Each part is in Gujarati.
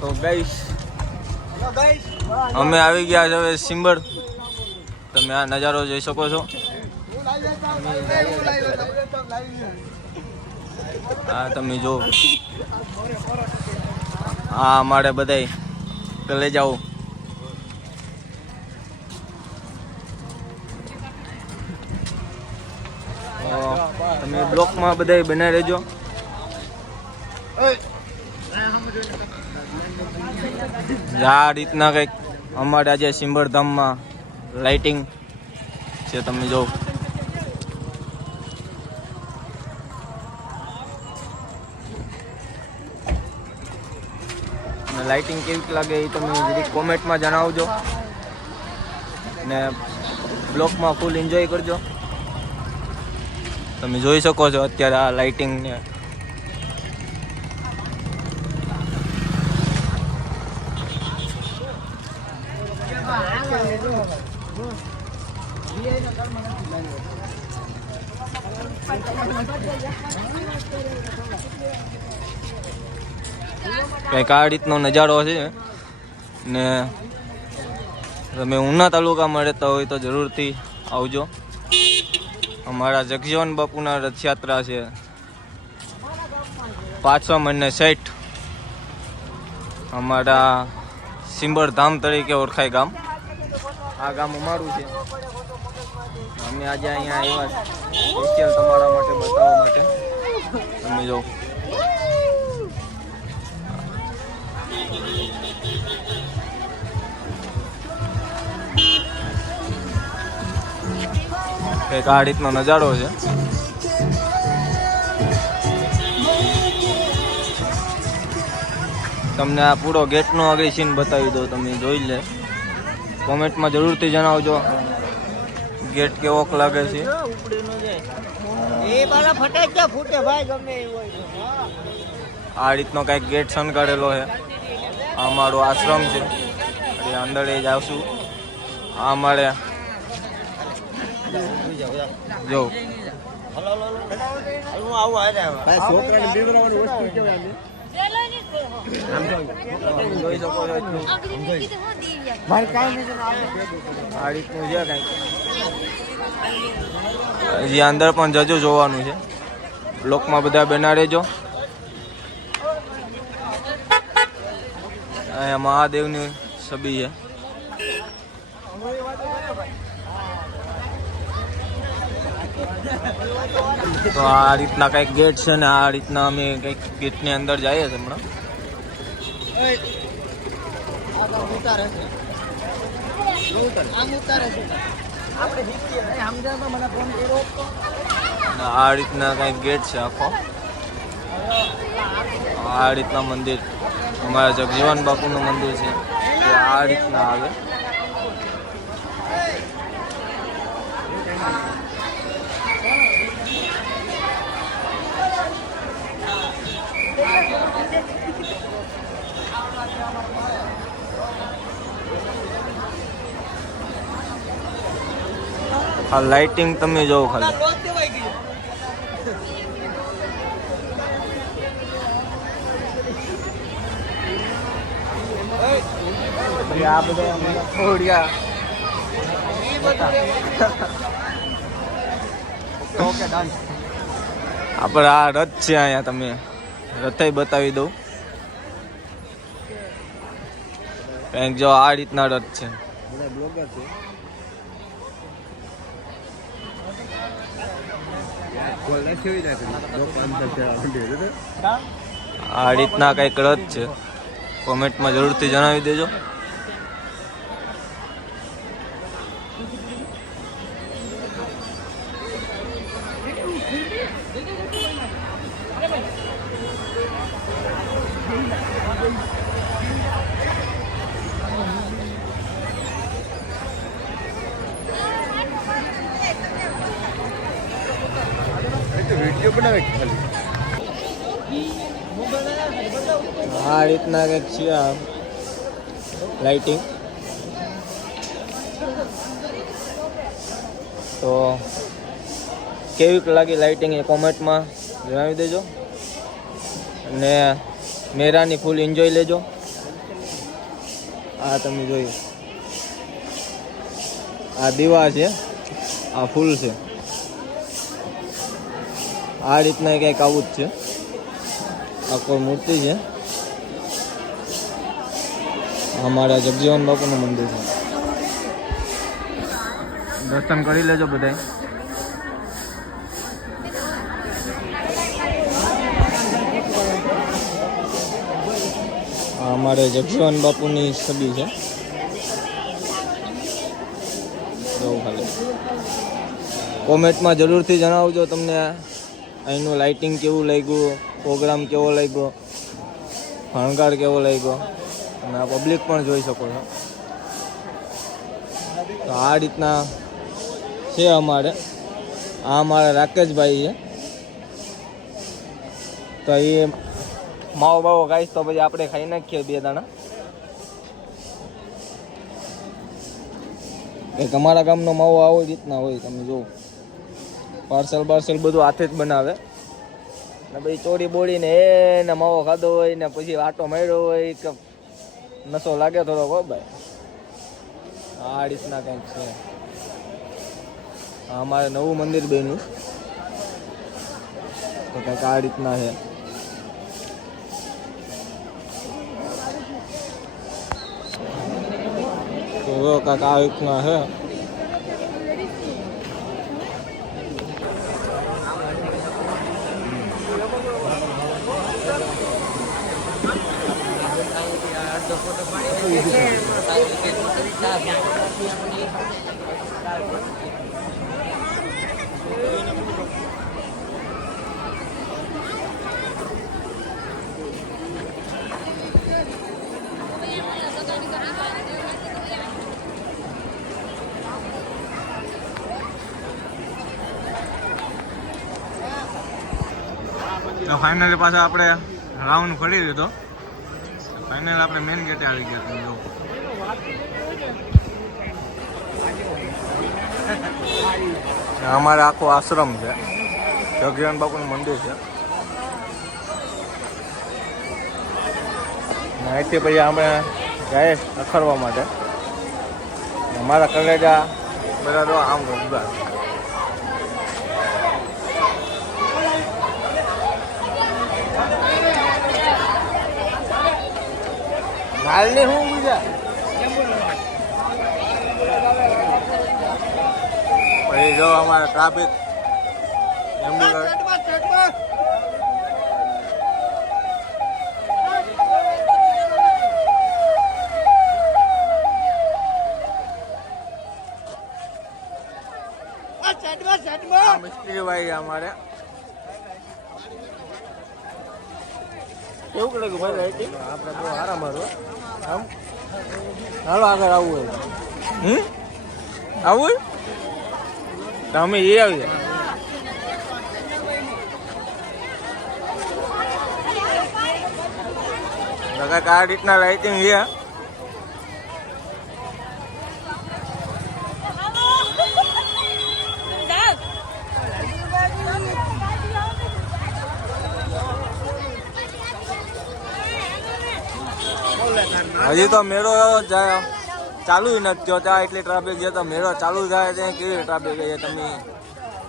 તો ગાઈસ અમે આવી ગયા છે હવે સિમ્બર. તમે આ નજારો જોઈ શકો છો. હા તમે જો. હા અમારે બધાય લઈ જાઓ. તમે બ્લોકમાં બધાય બનાવી રહેજો આ રીતના કંઈક અમારે આજે સિંબરધામમાં લાઇટિંગ છે, તમે જો. લાઇટિંગ કેવી લાગે એ તમે કોમેન્ટમાં જણાવજો. ને બ્લોકમાં ફૂલ એન્જોય કરજો. તમે જોઈ શકો છો અત્યારે આ લાઇટિંગ કંઈક આ રીતનો નજારો છે. ને તમે ઉના તાલુકામાં રહેતા હોય તો જરૂરથી આવજો. અમારા જગજીવન બાપુના રથયાત્રા છે. પાંચસો મહિને સેઠ અમારા સિંબર ધામ તરીકે ઓળખાય ગામ. આ ગામ અમારું છે. અમે આજે અહીંયા આવ્યા સ્પેશિયલ તમારા માટે બતાવવા માટે. તમે જો. કંઈક આ રીતનો નજારો છે. તમને આ પૂરો ગેટનો આગળ સીન બતાવી દો તમે જોઈ લે. કોમેન્ટમાં જરૂરથી જણાવજો. ગેટ કેવો લાગે છે? એ. આ રીતનો કાંઈક ગેટ શણગારેલો છે. અમારો આશ્રમ છે. એટલે અંદર એ જ આવશું. આ અમારે જો. હું આ રીતનું છે કાંઈક હજી અંદર પણ જજો જોવાનું છે. બ્લોકમાં બધા બેના રહેજો. અહીંયા મહાદેવની છબી છે. તો આ રીતના કંઈક ગેટ છે ને આ રીતના અમે કંઈક ગેટની અંદર જઈએ છીએ હમણાં. આ રીતના કંઈક ગેટ છે આખો. આ રીતના મંદિર. અમારા જગજીવન બાપુનું મંદિર છે. આ રીતના આવે. આ લાઇટિંગ તમે જોવો ખાલી. આ બધા થોડિયા ઓકે ડન આપણે આ રથ છે અહીંયા તમે. રથે બતાવી દઉં. કંઈક જો આ રીતના રથ છે. બધા બ્લોગર છે. આ રીતના કંઈક રથ છે. કોમેન્ટમાં જરૂરથી જણાવી દેજો. વીડિયો ખાલી? આ રીતના કંઈક છે આ લાઇટિંગ તો કેવી લાગી લાઇટિંગ એ કોમેન્ટમાં જણાવી દેજો. અને મેરાની ફૂલ એન્જોય લેજો. આ તમે જોયું. આ દીવા છે, આ ફૂલ છે. આ રીતના કંઈક આવું જ છે. આ કોઈ મૂર્તિ છે. અમારા મારા જગજીવન બાપુનું મંદિર છે. દર્શન કરી લેજો બધાય. અમારે જગજીવન બાપુની છબી છે. કોમેન્ટમાં જરૂરથી જણાવજો તમને અહીંનું લાઇટિંગ કેવું લાગ્યું? પ્રોગ્રામ કેવો લાગ્યો? ભણગાર કેવો લાગ્યો? અને આ પબ્લિક પણ જોઈ શકો છો. તો આ રીતના છે અમારે. આ અમારા રાકેશભાઈ છે. તો એ માવો બાવો ગાઈશ તો પછી આપણે ખાઈ નાખીએ બે દાણા. એ તમારા ગામનો માવો આવો રીતના હોય, તમે જુઓ પાર્સલ બાર્સલ બધું હાથે જ બનાવે. ને પછી ચોરી બોડીને એને માવો ખાધો હોય ને પછી આટો માર્યો હોય કે નશો લાગે થોડો હો ભાઈ. આ રીતના કંઈક છે. અમારે નવું મંદિર બન્યું. તો કંઈક આ રીતના છે. તો કાંઈક આ રીતના છે. તો ફાઇનલી પાછા આપણે રાઉન્ડ ફરી લીધો ફાઇનલ આપણે મેન ગેટે આવી ગયા તમે જો. અમારે આખો આશ્રમ છે. જગજીવન બાપુનું મંદિર છે. માહિતી પછી આપણે જાય રખડવા માટે. અમારા કલેજા બધા આમ ગમતા હાલ ને હું બીજા? પછી જો અમારે ટ્રાફિક. એમ્બ્યુલન્સ. મિસ્ત્રી ભાઈ અમારે. કેવું કે ભાઈ આપણે બહુ આરામ આમ હાલો, આગળ આવવું હોય. હમ? આવું તો અમે એ આવીએ. કાંઈક આ રીતના લાઇટિંગ છે હજી તો મેળો ચાલુ ય નથી થયો. ત્યાં એટલી ટ્રાફિક છે તો મેળો ચાલુ થાય ત્યાં કેવી ટ્રાફિક છે? તમે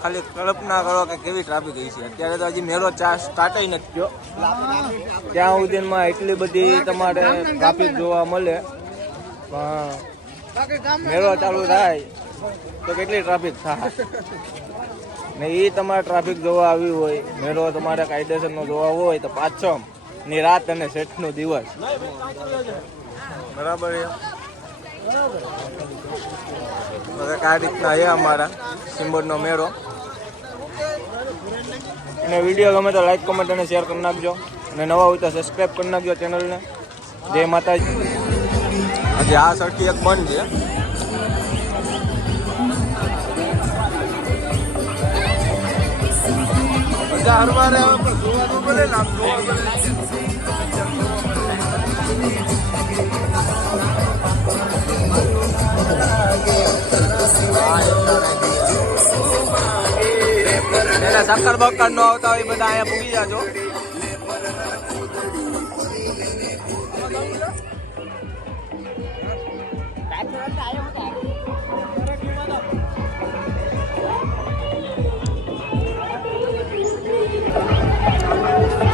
ખાલી કલ્પના કરો કે કેવી ટ્રાફિક ગઈ છે. અત્યારે તો હજી મેળો ચા સ્ટાર્ટ નથી થયો. ત્યાં સુધીમાં એટલી બધી તમારે ટ્રાફિક જોવા મળે. પણ મેળો ચાલુ થાય તો કેટલી ટ્રાફિક થાય? ને એ તમારે ટ્રાફિક જોવા આવી હોય, મેળો તમારે કાયદેસરનો જોવા હોય તો પાછો ની રાત અને શેઠનો દિવસ. બરાબર છે. આ રીતના છે અમારા સિમ્બોડનો મેળો? અને વીડિયો ગમે તો લાઈક કમેન્ટ અને શેર કરી નાખજો. અને નવા હોય સબસ્ક્રાઈબ કરી નાખજો ચેનલને જય માતાજી. આજે આ સરખી એક બંધ છે. એના શક્કર બક્કર નો આવતા હોય બધા અહીંયા પૂગી જાજો.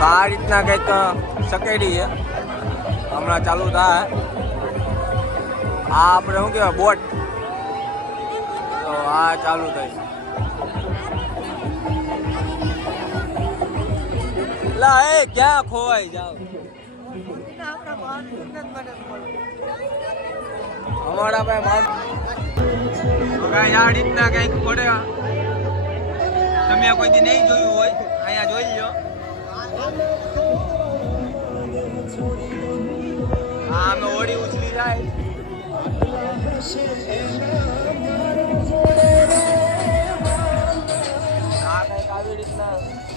આ રીતના કંઈક સકેડી છે. હમણાં ચાલુ થાય. આ આપણે શું કહેવાય, બોટ. આ ચાલુ થઈ. લા, એ ક્યાં ખોવાઈ જાવ અમારા ભાઈ તો કાંઈ આ રીતના કંઈક પડે તમે કોઈ દી નહીં જોયું હોય, અહીંયા જોઈ લો હા અમે ઓડી ઉછળી જાય.